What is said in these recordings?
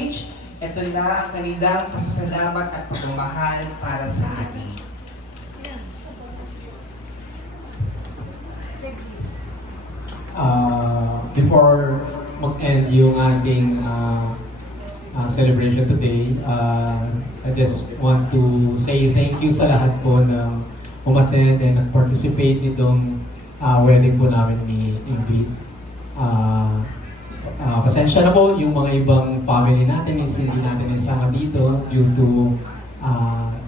message. Ito na ang kanilang pasasalamat at pagmamahal para sa atin. Before mag-end yung ating celebration today, I just want to say thank you sa lahat po na umattend and nag-participate nitong wedding po namin ni Ingrid. Pasensya na po yung mga ibang family natin, hindi natin isama dito due to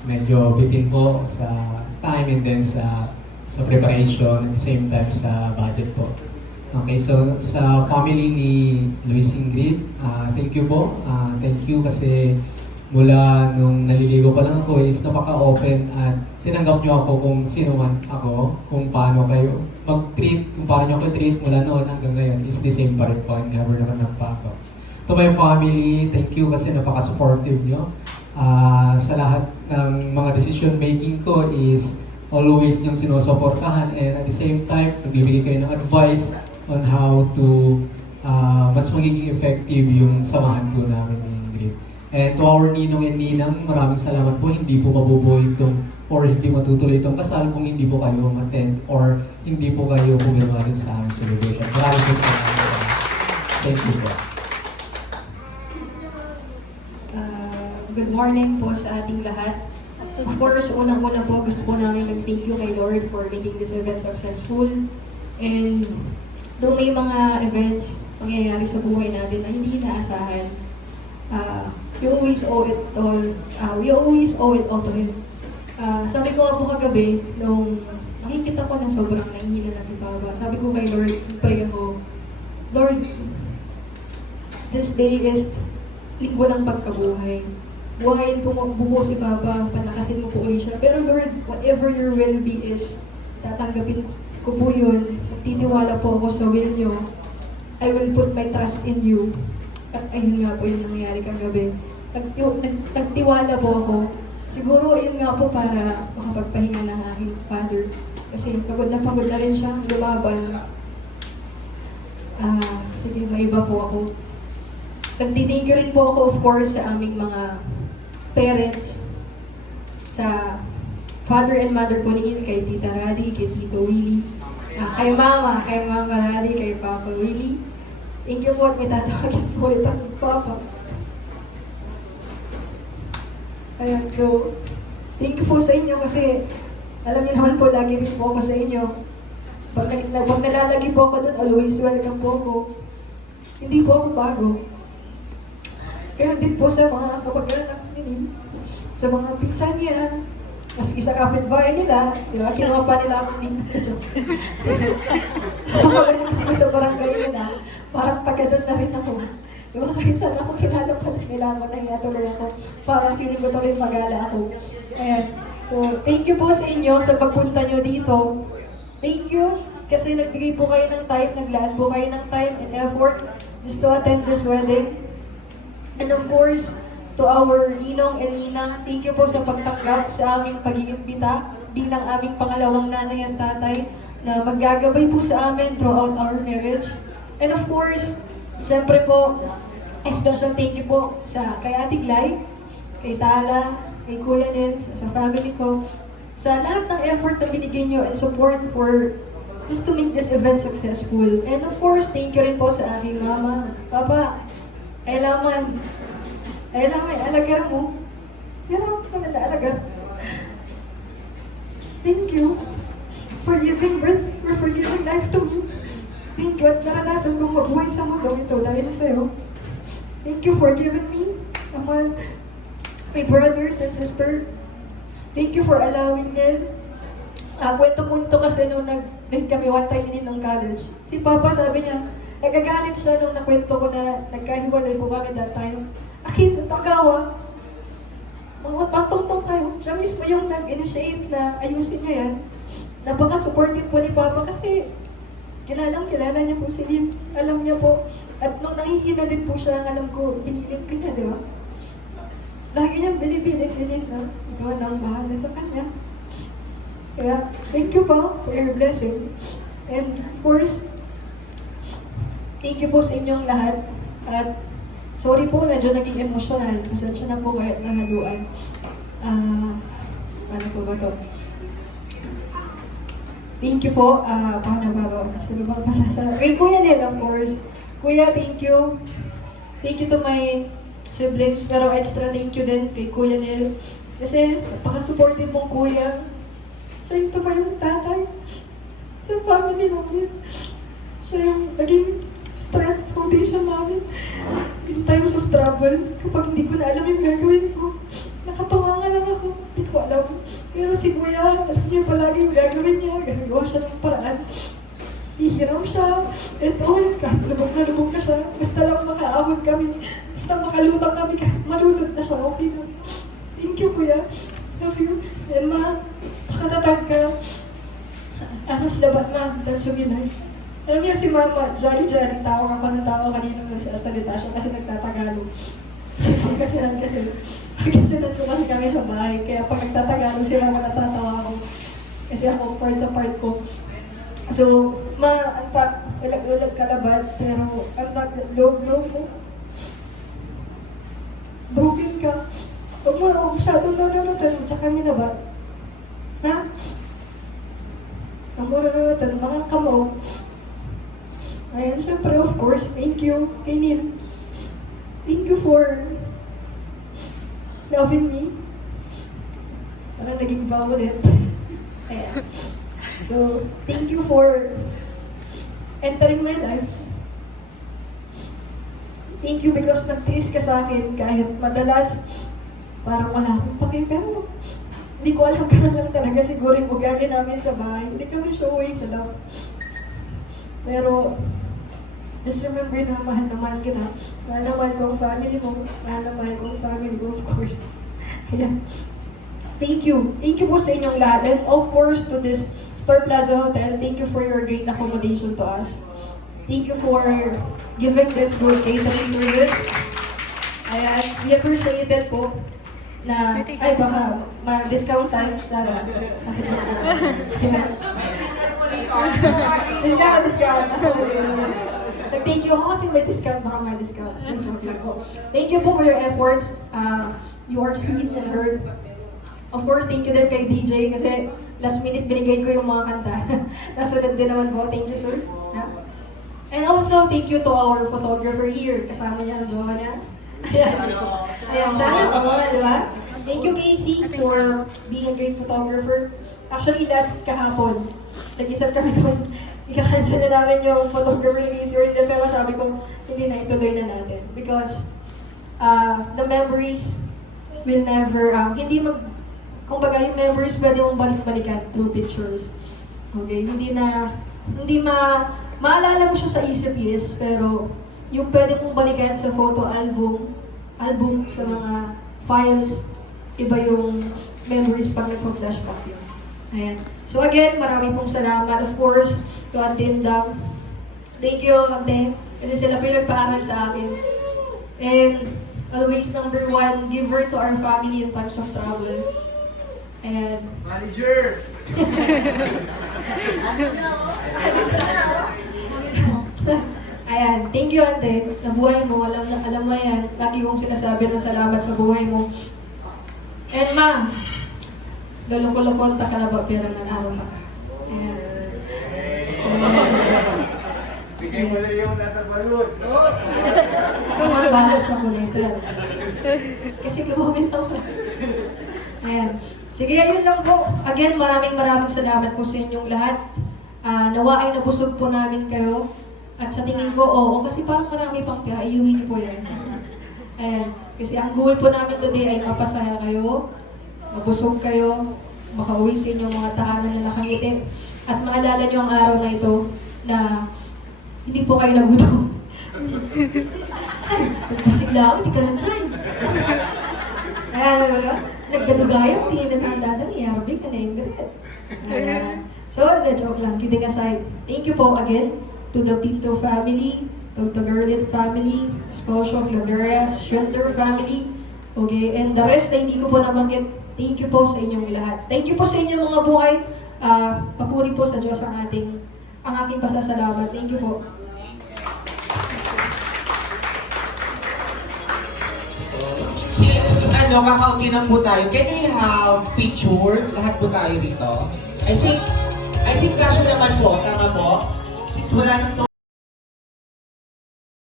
medyo bitin po sa time and then sa preparation at the same time sa budget po. Okay, so sa family ni Luis Ingrid, thank you po. Thank you kasi mula nung naliligo pa lang ako is napaka-open at tinanggap niyo ako kung sino man ako, kung paano kayo mag-treat, kung paano niyo ako treat mula noon hanggang ngayon is the same pa rin po. Never naman nagbago. To my family, thank you kasi napaka-supportive niyo. Sa lahat ng mga decision making ko is always niyong sinusuportahan and at the same time, nagbibigay kayo ng advice on how to mas magiging effective yung samahan po namin ni Ingrid. And to our ninong and ninang, maraming salamat po. Hindi po mabubuhay itong or hindi matutuloy itong kasal kung hindi po kayo attend or hindi po kayo pumirma rin sa aming celebration. Maraming po salamat. Thank you po. Good morning po sa ating lahat. Of course, unang-una po, gusto po namin mag-thank you kay Lord for making this event successful. And though may mga events mangyayari sa buhay natin na hindi inaasahan, we always owe it all to Him. Sabi ko nga po kagabi, nung nakikita ko na sobrang nangihina na si Papa, sabi ko kay Lord, pray ako, Lord, this day is linggo ng pagkabuhay. Buhayin po buo si Papa, panakasin mo po ulit siya. Pero Lord, whatever your will be is, tatanggapin ko po yun. Magtitiwala po ako sa will nyo. I will put my trust in you. At ayun nga po yung nangyari kagabi. Nagtiwala po ako. Siguro yun nga po para makapagpahinga ng aking father. Kasi pagod na rin siya, lumaban. Sige, may iba po ako. Nagtithank you rin po ako, of course, sa aming mga parents, sa father and mother ko ni kay Tita Radi, kay Tito Willie, kay Mama Radi, kay Papa Willie. Thank you po at may tatawagin po itong Papa. Ayan, so, thank you po sa inyo kasi alam niyo naman po, lagi rin po ako sa inyo. Pag nalalagi po ako doon, always welcome po ako. Hindi po ako bago. Kaya din po sa mga kapag-anak nila, sa mga pinsan niya, maski sa kapitbahay nila, kinuha pa nila akong nina. Kapag ako sa barangay nila, parang pagkadon na rin ako. Diba kahit saan ako kilala pa, kailangan na nga tuloy ako. Parang feeling ko tuloy magala ako. Ayan. So, thank you po sa inyo sa pagpunta nyo dito. Thank you kasi nagbigay po kayo ng time, naglaan po kayo ng time and effort just to attend this wedding. And of course, to our ninong and ninang, thank you po sa pagtanggap sa aming pag-iimbita bilang aming pangalawang nanay at tatay na maggagabay po sa amin throughout our marriage. And of course, siyempre po, special thank you po sa kay Ate Glay, kay Tala, kay Kuya Nel, sa family ko, sa lahat ng effort na binigay nyo and support for just to make this event successful. And of course, thank you rin po sa aking mama. Papa, kailangan alagar mo. Pero, wala na alagar. Thank you for giving birth, for giving life to me. Thank you at naranasan kong mabuhay sa mundo ito dahil sa'yo. Thank you for giving me my brothers and sister. Thank you for allowing them. Kwento mo ito kasi nung nag kami one time ng college. Si Papa sabi niya, nagagalit siya nung nakwento ko na nagkahiwalay po kami that time. Akin, tagawa. Magtungtong kayo. Siya mismo yung nag-initiate na ayusin niyo yan. Napaka-supportive po ni Papa kasi kilala niya po si Lynn. Alam niya po. At nung nangihina din po siya, alam ko, pinilit ko niya, di ba? Lagi niyang binipilit si Lynn na ikaw na ang bahala sa kanya. Kaya, thank you po for your blessing. And of course, thank you po sa inyong lahat. At Sorry po, medyo naging emotional. Pasensya na po kayo nahaluan. Ano po ba to? Thank you po. Paano ba ako? Sino bang pasasara? Kay Kuya Nel, of course. Kuya, thank you. Thank you to my siblings. Pero extra thank you din kay Kuya Nel. Kasi napaka-supportive mong kuya. Siya yung tumayong tatay sa family namin. Siya yung naging strength foundation namin in times of trouble. Kapag hindi ko na alam yung gagawin ko, nakatunga nga lang ako. Hindi ko alam. Pero si Kuya, alam niya palagi yung gagawin niya. Gagawa siya ng paraan. Hihiram siya. Ito, kahit lubog na siya. Basta lang makaahon kami. Basta makalutang kami. Kahit malulot na siya, okay na. Thank you, Kuya. Love you. And ma, makatatag ka. Ano sila ba't ma? Tansugilay. Alam niyo si Mama, jolly-jolly, tawa ka pa ng tawa kanina nung nagsasalita siya kasi nagtatagalog. Pagkasinan ko kasi kami sa bahay, kaya pag nagtatagalog sila, natatawa ako. Kasi ako, part sa part ko. So, antak, walag kalabat, pero antak, loob mo. Broken ka. Huwag mo ako masyadong nanunod, tsaka minabat. Ha? Ang muna nanunod, mga kamaw. Ayan, syempre, of course, thank you kay Neil. Thank you for loving me. Parang naging vow ulit. Ayan. So, thank you for entering my life. Thank you because nagtiis ka sa akin kahit madalas parang wala akong pake, pero hindi ko alam ka na lang talaga siguro yung ugali namin sa bahay. Hindi kami showing sa love. Pero, just remember na mahal kita. Mahal na mahal ko ang family mo. Mahal na mahal ko ang family ko, of course. Ayan. Thank you. Thank you po sa inyong lahat. And of course, to this Star Plaza Hotel, thank you for your great accommodation to us. Thank you for giving this good catering service. Ayan. We appreciate it po na, ay baka ma-discount tayo, Sarah. Discount. Thank you ako kasi may discount, baka may discount. Thank you po for your efforts. You are seen and heard. Of course, thank you din kay DJ kasi last minute binigay ko yung mga kanta. Nasunod din naman po. Thank you, sir. Ha? And also, thank you to our photographer here. Kasama niya ang jowa niya. Ayan, sana po, di ba? Thank you, Casey, for being a great photographer. Actually, last kahapon, nag-isip kami kung ika-cancel na namin yung photography this year. Pero sabi ko, hindi na, ituloy na natin. Because the memories will never, kumbaga yung memories pwede mong balik-balikan through pictures. Okay? Maalala mo siya sa isip, yes, pero yung pwede mong balikan sa photo album sa mga files, iba yung memories pag nagpa-flashback yun. Ayan. So again, marami pong salamat. Of course, to Ate Indang. Thank you, Ate. Kasi sila po yung nagpaaral sa akin. And always number one, giver to our family in times of trouble. And Manager! ayan, thank you, Ate. Nabuhay mo, alam mo yan. Lagi kong sinasabi ng salamat sa buhay mo. And ma, galong-galong ka na ba pera ng araw pa? Ayan. Bigay mo na yung nasa balon. Ako mga balas ako nito. Kasi gumamit ako. Ayan. Sige, yun lang po. Again, maraming salamat po sa inyong lahat. Nawa ay nabusog po namin kayo. At sa tingin ko, oo, kasi parang marami pang tira, iuwi niyo po yan. Ayan. Kasi ang goal po namin today ay mapasaya kayo, mabusog kayo, makauwi sa inyong mga tahanan na nakangiti, at maalala niyo ang araw na ito na hindi po kayo nagutom. Ay, nagpasigla ako, hindi ka lang dyan. Ayan, nagkadugayang, tingin na tanda ni Arby ka na yung galit. Ayan. So, the joke lang, kidding aside. Thank you po again to the Pinto family, to the Garlet family, Esposio, Claveras, Shelter family, okay, and the rest na hindi ko po nabanggit. Thank you po sa inyong lahat. Thank you po sa inyong mga buhay. Papuri po sa Diyos ang aking pasasalamat. Thank you po. kakaunti lang po tayo. Can we have picture? Lahat po tayo dito. I think kasya naman po. Tama po? Since wala na